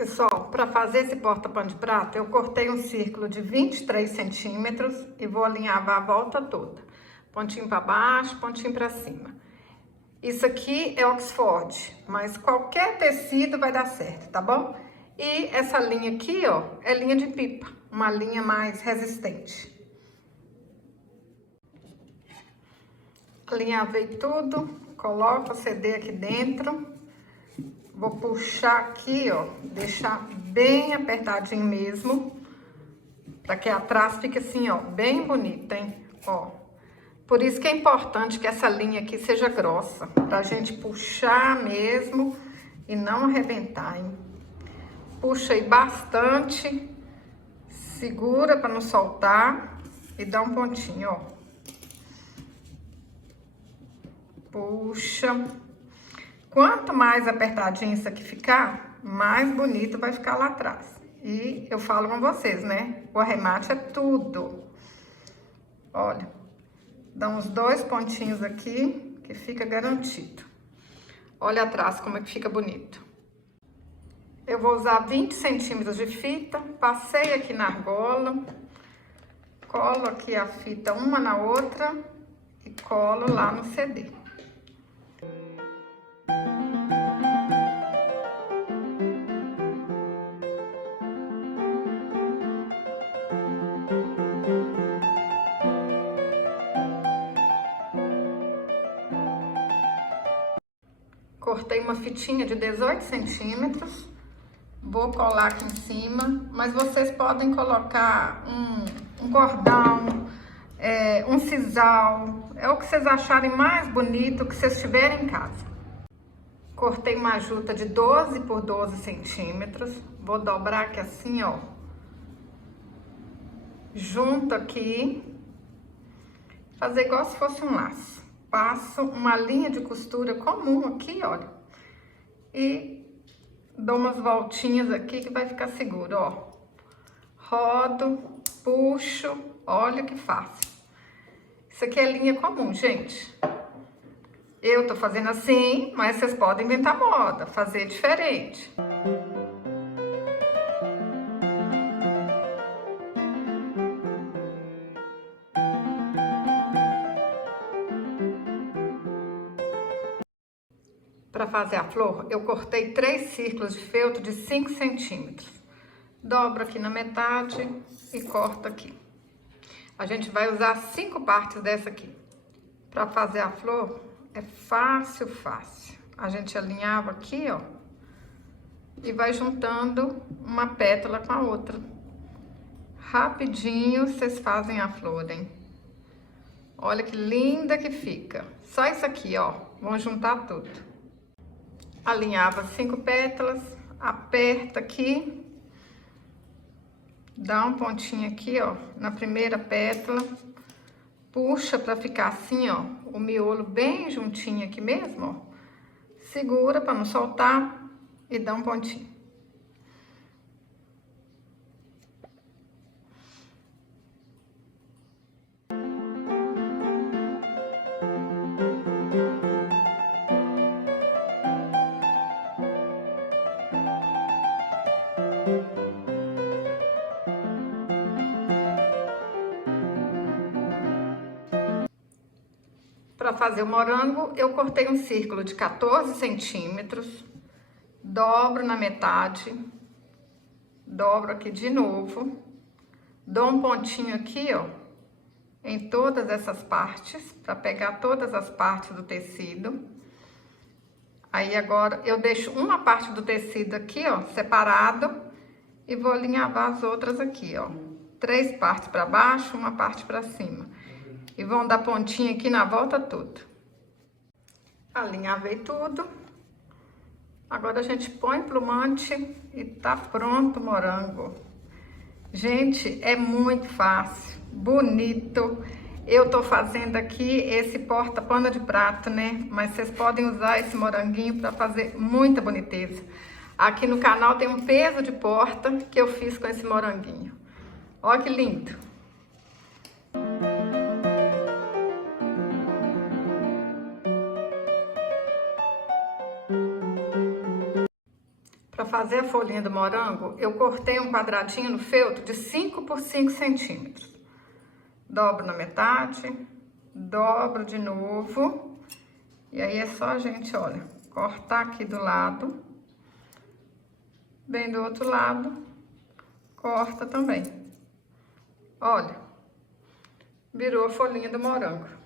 Pessoal, para fazer esse porta-pano de prato, eu cortei um círculo de 23 centímetros e vou alinhavar a volta toda. Pontinho para baixo, pontinho para cima. Isso aqui é Oxford, mas qualquer tecido vai dar certo, tá bom? E essa linha aqui, ó, é linha de pipa, uma linha mais resistente. Alinhavei tudo, coloco o CD aqui dentro. Vou puxar aqui, ó, deixar bem apertadinho mesmo, para que atrás fique assim, ó, bem bonita, hein? Ó, por isso que é importante que essa linha aqui seja grossa, pra gente puxar mesmo e não arrebentar, hein? Puxa aí bastante, segura para não soltar e dá um pontinho, ó. Puxa. Quanto mais apertadinho isso aqui ficar, mais bonito vai ficar lá atrás. E eu falo com vocês, né? O arremate é tudo. Olha, dá uns 2 pontinhos aqui, que fica garantido. Olha atrás como é que fica bonito. Eu vou usar 20 centímetros de fita, passei aqui na argola, colo aqui a fita uma na outra e colo lá no CD. Cortei uma fitinha de 18 centímetros, vou colar aqui em cima, mas vocês podem colocar um cordão, um sisal, é o que vocês acharem mais bonito, que vocês tiverem em casa. Cortei uma juta de 12 por 12 centímetros, vou dobrar aqui assim, ó, junto aqui, fazer igual se fosse um laço. Passo uma linha de costura comum aqui, olha, e dou umas voltinhas aqui que vai ficar seguro, ó. Rodo, puxo, olha que fácil. Isso aqui é linha comum, gente. Eu tô fazendo assim, mas vocês podem inventar moda, fazer diferente. Para fazer a flor, eu cortei 3 círculos de feltro de 5 centímetros. Dobro aqui na metade e corto aqui. A gente vai usar 5 partes dessa aqui. Para fazer a flor, é fácil, fácil. A gente alinhava aqui, ó, e vai juntando uma pétala com a outra. Rapidinho vocês fazem a flor, hein? Olha que linda que fica. Só isso aqui, ó, vão juntar tudo. Alinhava 5 pétalas, aperta aqui, dá um pontinho aqui, ó, na primeira pétala, puxa pra ficar assim, ó, o miolo bem juntinho aqui mesmo, ó, segura pra não soltar e dá um pontinho. Para fazer o morango, eu cortei um círculo de 14 centímetros, dobro na metade, dobro aqui de novo, dou um pontinho aqui, ó, em todas essas partes, para pegar todas as partes do tecido. Aí agora eu deixo uma parte do tecido aqui, ó, separado, e vou alinhavar as outras aqui, ó. 3 partes para baixo, uma parte para cima. E vão dar pontinha aqui na volta toda. Alinhavei tudo. Agora a gente põe plumante e tá pronto o morango. Gente, é muito fácil, bonito. Eu tô fazendo aqui esse porta-pano de prato, né? Mas vocês podem usar esse moranguinho para fazer muita boniteza. Aqui no canal tem um peso de porta que eu fiz com esse moranguinho. Olha que lindo! Para fazer a folhinha do morango, eu cortei um quadradinho no feltro de 5 por 5 centímetros. Dobro na metade, dobro de novo. E aí é só a gente, olha, cortar aqui do lado. Bem do outro lado, corta também. Olha, virou a folhinha do morango.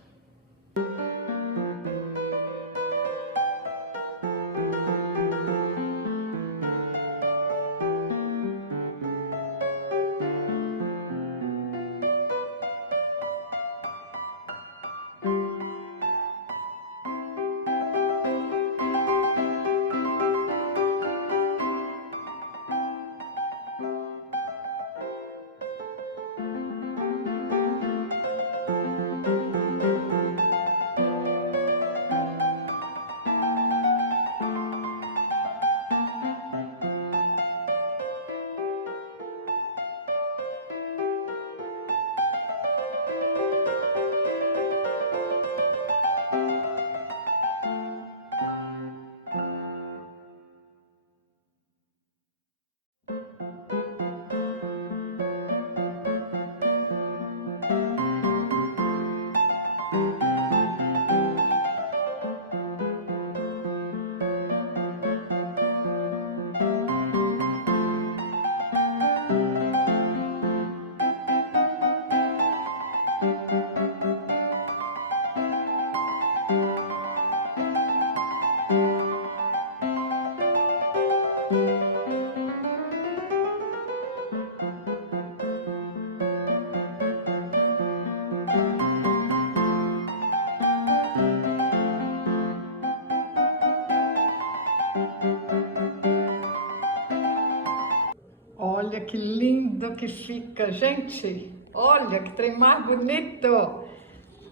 Olha que lindo que fica, gente. Olha que trem mais bonito.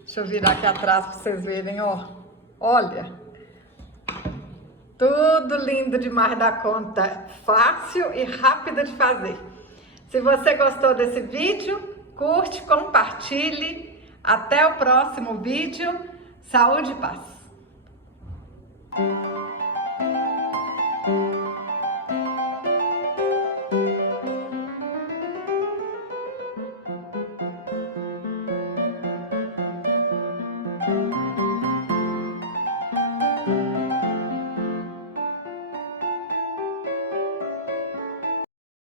Deixa eu virar aqui atrás para vocês verem, ó. Olha. Tudo lindo demais da conta. Fácil e rápido de fazer. Se você gostou desse vídeo, curte, compartilhe. Até o próximo vídeo. Saúde e paz.